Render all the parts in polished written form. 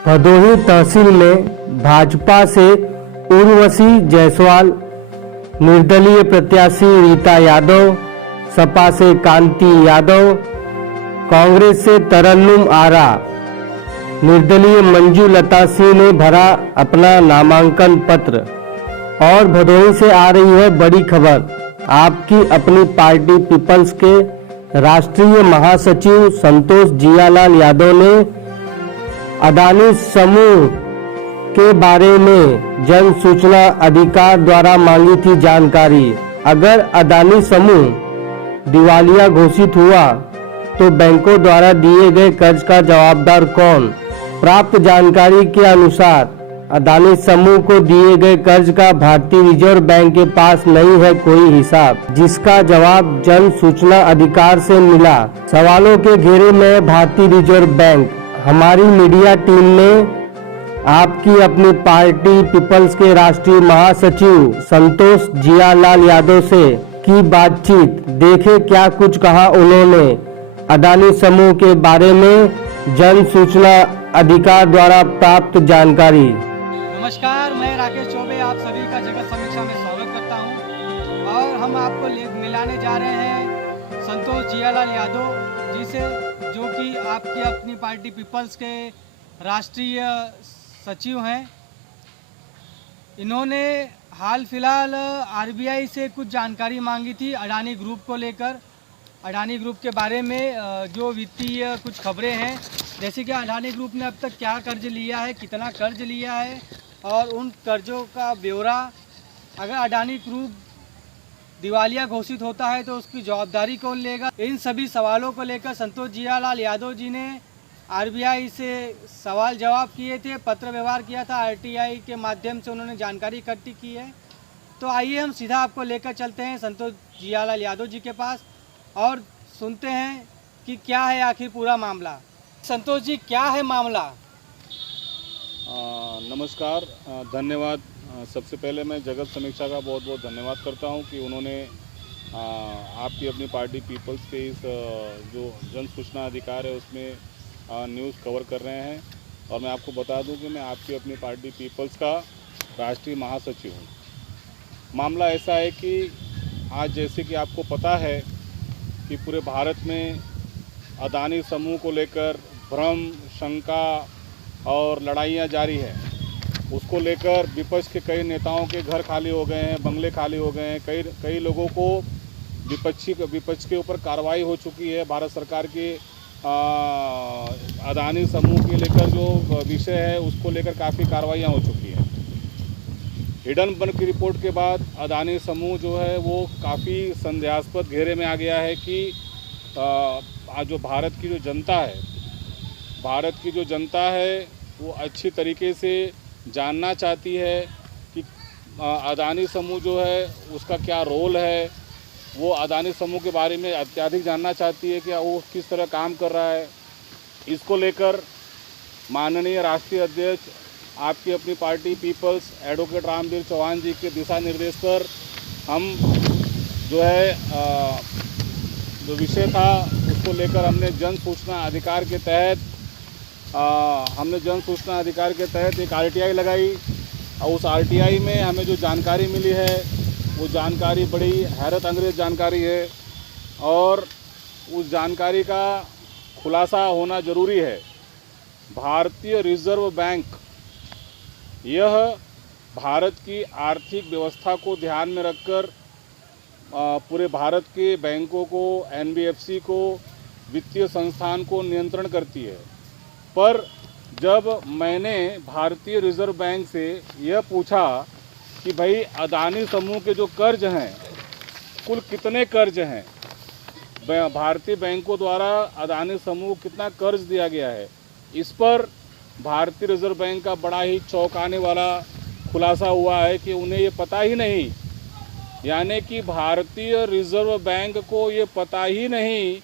भदोही तहसील में भाजपा से उर्वशी जायसवाल, निर्दलीय प्रत्याशी रीता यादव, सपा से कांति यादव, कांग्रेस से तरन्नुम आरा, निर्दलीय मंजू लता सिंह ने भरा अपना नामांकन पत्र। और भदोही से आ रही है बड़ी खबर। आपकी अपनी पार्टी पीपल्स के राष्ट्रीय महासचिव संतोष जियालाल यादव ने अडानी समूह के बारे में जन सूचना अधिकार द्वारा मांगी थी जानकारी। अगर अडानी समूह दिवालिया घोषित हुआ तो बैंकों द्वारा दिए गए कर्ज का जवाबदार कौन? प्राप्त जानकारी के अनुसार अडानी समूह को दिए गए कर्ज का भारतीय रिजर्व बैंक के पास नहीं है कोई हिसाब, जिसका जवाब जन सूचना अधिकार से मिला। सवालों के घेरे में भारतीय रिजर्व बैंक। हमारी मीडिया टीम ने आपकी अपनी पार्टी पीपल्स के राष्ट्रीय महासचिव संतोष जियालाल यादव से की बातचीत। देखे क्या कुछ कहा उन्होंने अडानी समूह के बारे में जन सूचना अधिकार द्वारा प्राप्त जानकारी। नमस्कार, मैं राकेश चौबे आप सभी का जगत समीक्षा में स्वागत करता हूं। और हम आपको मिलाने जा रहे हैं संतोष जियालाल यादव जी से, जो कि आपकी अपनी पार्टी पीपल्स के राष्ट्रीय सचिव हैं। इन्होंने हाल फिलहाल आरबीआई से कुछ जानकारी मांगी थी अडानी ग्रुप को लेकर। अडानी ग्रुप के बारे में जो वित्तीय कुछ खबरें हैं, जैसे कि अडानी ग्रुप ने अब तक क्या कर्ज लिया है, कितना कर्ज लिया है और उन कर्जों का ब्यौरा। अगर अडानी ग्रुप दिवालिया घोषित होता है तो उसकी जवाबदारी कौन लेगा? इन सभी सवालों को लेकर संतोष जियालाल यादव जी ने आरबीआई से सवाल जवाब किए थे, पत्र व्यवहार किया था, आरटीआई के माध्यम से उन्होंने जानकारी इकट्ठी की है। तो आइए हम सीधा आपको लेकर चलते हैं संतोष जियालाल यादव जी के पास और सुनते हैं कि क्या है आखिर पूरा मामला। संतोष जी, क्या है मामला? नमस्कार, धन्यवाद। सबसे पहले मैं जगत समीक्षा का बहुत बहुत धन्यवाद करता हूं कि उन्होंने आपकी अपनी पार्टी पीपल्स के इस जो जन सूचना अधिकार है उसमें न्यूज़ कवर कर रहे हैं। और मैं आपको बता दूं कि मैं आपकी अपनी पार्टी पीपल्स का राष्ट्रीय महासचिव हूं। मामला ऐसा है कि आज जैसे कि आपको पता है कि पूरे भारत में अडानी समूह को लेकर भ्रम, शंका और लड़ाइयाँ जारी है। उसको लेकर विपक्ष के कई नेताओं के घर खाली हो गए हैं, बंगले खाली हो गए हैं। कई लोगों को विपक्ष के ऊपर कार्रवाई हो चुकी है। भारत सरकार के अडानी समूह के लेकर जो विषय है उसको लेकर काफ़ी कार्रवाइयाँ हो चुकी हैं। हिडनबर्ग की रिपोर्ट के बाद अडानी समूह जो है वो काफ़ी संदेहास्पद घेरे में आ गया है कि आज जो भारत की जो जनता है वो अच्छी तरीके से जानना चाहती है कि अडानी समूह जो है उसका क्या रोल है। वो अडानी समूह के बारे में अत्यधिक जानना चाहती है कि वो किस तरह काम कर रहा है। इसको लेकर माननीय राष्ट्रीय अध्यक्ष आपकी अपनी party people's advocate Ramveer Chauhan ji के दिशा निर्देश पर हम जो है जो विषय था उसको लेकर हमने जन सूचना अधिकार के तहत एक आरटीआई लगाई। और उस आरटीआई में हमें जो जानकारी मिली है वो जानकारी बड़ी हैरत अंगेज जानकारी है और उस जानकारी का खुलासा होना ज़रूरी है। भारतीय रिजर्व बैंक यह भारत की आर्थिक व्यवस्था को ध्यान में रखकर पूरे भारत के बैंकों को, एनबीएफसी को, वित्तीय संस्थान को नियंत्रण करती है। पर जब मैंने भारतीय रिजर्व बैंक से यह पूछा कि भाई अडानी समूह के जो कर्ज हैं कुल कितने कर्ज हैं, भारतीय बैंकों द्वारा अडानी समूह को कितना कर्ज दिया गया है, इस पर भारतीय रिजर्व बैंक का बड़ा ही चौंकाने वाला खुलासा हुआ है कि उन्हें ये पता ही नहीं। यानी कि भारतीय रिजर्व बैंक को ये पता ही नहीं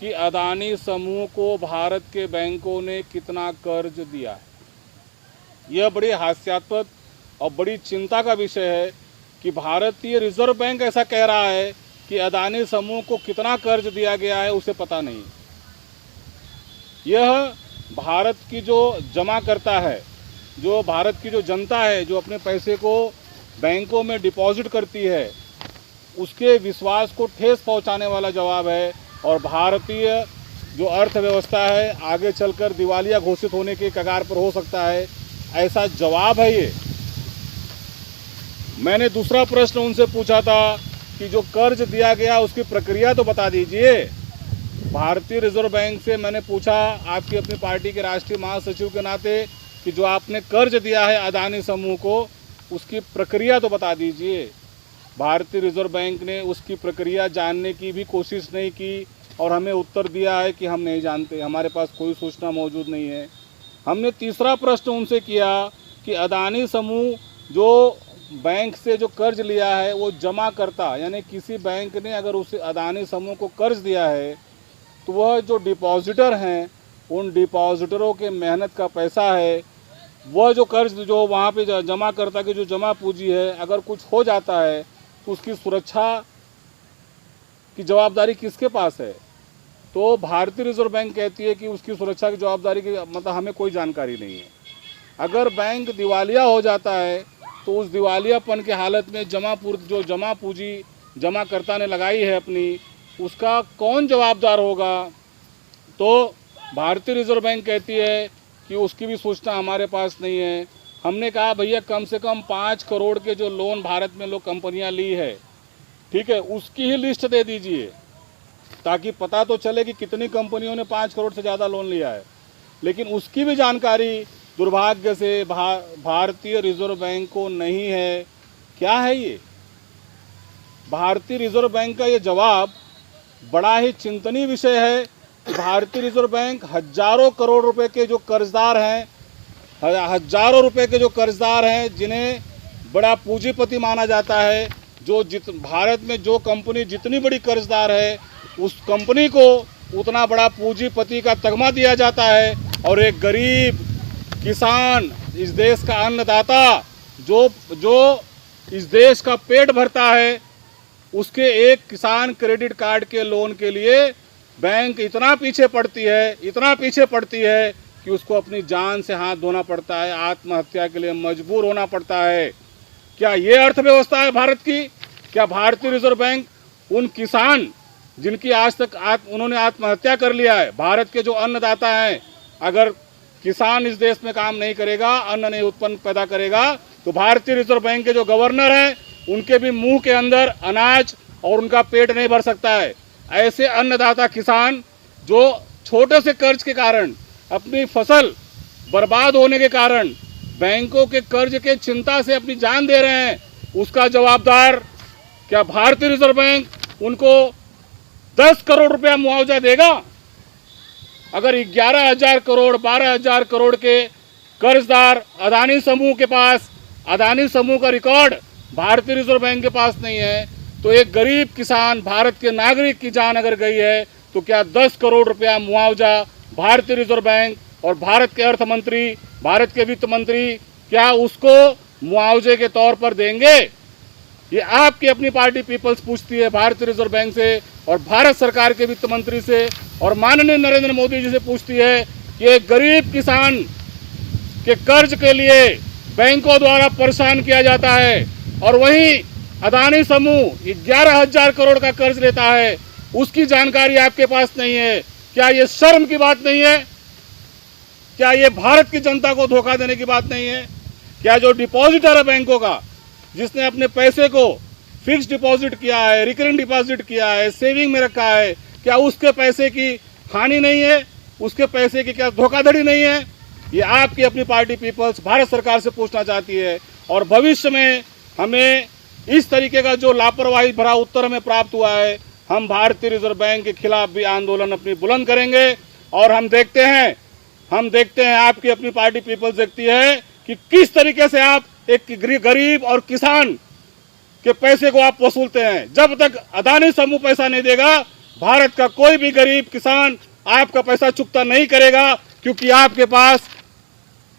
कि अडानी समूह को भारत के बैंकों ने कितना कर्ज दिया है। यह बड़ी हास्यास्पद और बड़ी चिंता का विषय है कि भारतीय रिजर्व बैंक ऐसा कह रहा है कि अडानी समूह को कितना कर्ज दिया गया है उसे पता नहीं। यह भारत की जो जमा करता है, जो भारत की जो जनता है, जो अपने पैसे को बैंकों में डिपॉजिट करती है, उसके विश्वास को ठेस पहुंचाने वाला जवाब है। और भारतीय जो अर्थव्यवस्था है आगे चलकर दिवालिया घोषित होने के कगार पर हो सकता है, ऐसा जवाब है ये। मैंने दूसरा प्रश्न उनसे पूछा था कि जो कर्ज दिया गया उसकी प्रक्रिया तो बता दीजिए। भारतीय रिजर्व बैंक से मैंने पूछा आपकी अपनी पार्टी के राष्ट्रीय महासचिव के नाते कि जो आपने कर्ज दिया है अदानी समूह को, उसकी प्रक्रिया तो बता दीजिए। भारतीय रिजर्व बैंक ने उसकी प्रक्रिया जानने की भी कोशिश नहीं की और हमें उत्तर दिया है कि हम नहीं जानते, हमारे पास कोई सूचना मौजूद नहीं है। हमने तीसरा प्रश्न उनसे किया कि अदानी समूह जो बैंक से जो कर्ज लिया है वो जमा करता, यानी किसी बैंक ने अगर उस अदानी समूह को कर्ज दिया है तो वह जो डिपॉजिटर हैं उन डिपॉजिटरों के मेहनत का पैसा है, वह जो कर्ज जो वहाँ पे जमा करता की जो जमा पूंजी है, अगर कुछ हो जाता है तो उसकी सुरक्षा की जवाबदारी किसके पास है? तो भारतीय रिजर्व बैंक कहती है कि उसकी सुरक्षा की जवाबदारी की मतलब हमें कोई जानकारी नहीं है। अगर बैंक दिवालिया हो जाता है तो उस दिवालियापन के हालत में जो जमा पूंजी जमाकर्ता ने लगाई है अपनी, उसका कौन जवाबदार होगा? तो भारतीय रिजर्व बैंक कहती है कि उसकी भी सूचना हमारे पास नहीं है। हमने कहा भैया कम से कम 5 करोड़ के जो लोन भारत में लोग कंपनियां ली है, ठीक है, उसकी ही लिस्ट दे दीजिए ताकि पता तो चले कि कितनी कंपनियों ने 5 करोड़ से ज़्यादा लोन लिया है। लेकिन उसकी भी जानकारी दुर्भाग्य से भारतीय रिजर्व बैंक को नहीं है। क्या है ये? भारतीय रिजर्व बैंक का ये जवाब बड़ा ही चिंतनीय विषय है कि भारतीय रिजर्व बैंक हजारों करोड़ रुपए के जो कर्जदार हैं, हजारों रुपए के जो कर्जदार हैं, जिन्हें बड़ा पूंजीपति माना जाता है, जो भारत में जो कंपनी जितनी बड़ी कर्जदार है उस कंपनी को उतना बड़ा पूंजीपति का तगमा दिया जाता है। और एक गरीब किसान, इस देश का अन्नदाता, जो इस देश का पेट भरता है, उसके एक किसान क्रेडिट कार्ड के लोन के लिए बैंक इतना पीछे पड़ती है कि उसको अपनी जान से हाथ धोना पड़ता है, आत्महत्या के लिए मजबूर होना पड़ता है। क्या ये अर्थव्यवस्था है भारत की? क्या भारतीय रिजर्व बैंक उन किसान जिनकी आज तक उन्होंने आत्महत्या कर लिया है, भारत के जो अन्नदाता हैं, अगर किसान इस देश में काम नहीं करेगा, अन्न नहीं उत्पन्न पैदा करेगा, तो भारतीय रिजर्व बैंक के जो गवर्नर हैं उनके भी मुंह के अंदर अनाज और उनका पेट नहीं भर सकता है। ऐसे अन्नदाता किसान जो छोटे से कर्ज के कारण, अपनी फसल बर्बाद होने के कारण बैंकों के कर्ज के चिंता से अपनी जान दे रहे हैं, उसका जवाबदार क्या भारतीय रिजर्व बैंक उनको 10 करोड़ रुपया मुआवजा देगा? अगर 11,000 करोड़ 12,000 करोड़ के कर्जदार अदानी समूह के पास, अदानी समूह का रिकॉर्ड भारतीय रिजर्व बैंक के पास नहीं है, तो एक गरीब किसान, भारत के नागरिक की जान अगर गई है तो क्या 10 करोड़ रुपया मुआवजा भारतीय रिजर्व बैंक और भारत के अर्थ मंत्री, भारत के वित्त मंत्री क्या उसको मुआवजे के तौर पर देंगे? ये आपकी अपनी पार्टी पीपल्स पूछती है भारतीय रिजर्व बैंक से और भारत सरकार के वित्त मंत्री से और माननीय नरेंद्र मोदी जी से पूछती है कि एक गरीब किसान के कर्ज के लिए बैंकों द्वारा परेशान किया जाता है और वहीं अदानी समूह 11,000 करोड़ का कर्ज लेता है, उसकी जानकारी आपके पास नहीं है। क्या ये शर्म की बात नहीं है? क्या ये भारत की जनता को धोखा देने की बात नहीं है? क्या जो डिपॉजिटर है बैंकों का, जिसने अपने पैसे को फिक्स डिपॉजिट किया है, रिकरिंग डिपॉजिट किया है, सेविंग में रखा है, क्या उसके पैसे की हानि नहीं है? उसके पैसे की क्या धोखाधड़ी नहीं है? ये आपकी अपनी पार्टी पीपल्स भारत सरकार से पूछना चाहती है। और भविष्य में हमें इस तरीके का जो लापरवाही भरा उत्तर हमें प्राप्त हुआ है, हम भारतीय रिजर्व बैंक के खिलाफ भी आंदोलन अपनी बुलंद करेंगे। और हम देखते हैं आपकी अपनी पार्टी पीपल्स देखती है कि किस तरीके से आप एक गरीब और किसान के पैसे को आप वसूलते हैं। जब तक अदानी समूह पैसा नहीं देगा, भारत का कोई भी गरीब किसान आपका पैसा चुकता नहीं करेगा, क्योंकि आपके पास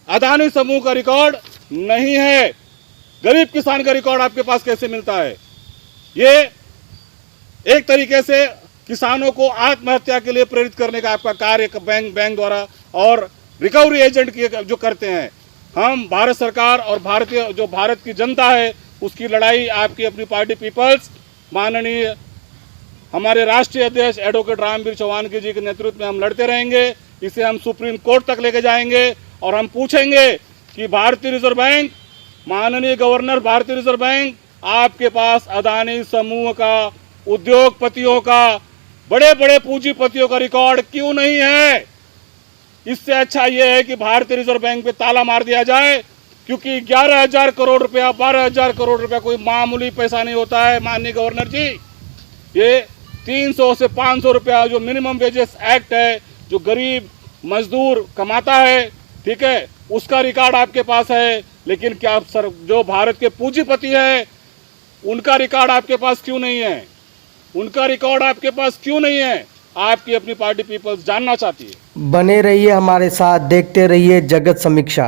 अदानी समूह का रिकॉर्ड नहीं है। गरीब किसान का रिकॉर्ड आपके पास कैसे मिलता है? ये एक तरीके से किसानों को आत्महत्या के लिए प्रेरित करने का आपका कार्य बैंक द्वारा और रिकवरी एजेंट की जो करते हैं। हम भारत सरकार और भारत की जनता है उसकी लड़ाई आपकी अपनी पार्टी पीपल्स माननीय हमारे राष्ट्रीय अध्यक्ष एडवोकेट रामवीर चौहान जी के नेतृत्व में हम लड़ते रहेंगे। इसे हम सुप्रीम कोर्ट तक लेके जाएंगे और हम पूछेंगे कि भारतीय रिजर्व बैंक, माननीय गवर्नर भारतीय रिजर्व बैंक, आपके पास अदानी समूह का, उद्योगपतियों का, बड़े बड़े पूंजीपतियों का रिकॉर्ड क्यों नहीं है? इससे अच्छा यह है कि भारतीय रिजर्व बैंक पे ताला मार दिया जाए, क्योंकि 11,000 करोड़ रुपया, 12,000 करोड़ रुपया कोई मामूली पैसा नहीं होता है माननीय गवर्नर जी। ये 300 से 500 रुपया जो मिनिमम वेजेस एक्ट है, जो गरीब मजदूर कमाता है, ठीक है, उसका रिकॉर्ड आपके पास है। लेकिन क्या सर जो भारत के पूंजीपति है उनका रिकॉर्ड आपके पास क्यों नहीं है? उनका रिकॉर्ड आपके पास क्यों नहीं है? आपकी अपनी पार्टी पीपल्स जानना चाहती है। बने रहिए हमारे साथ, देखते रहिए जगत समीक्षा।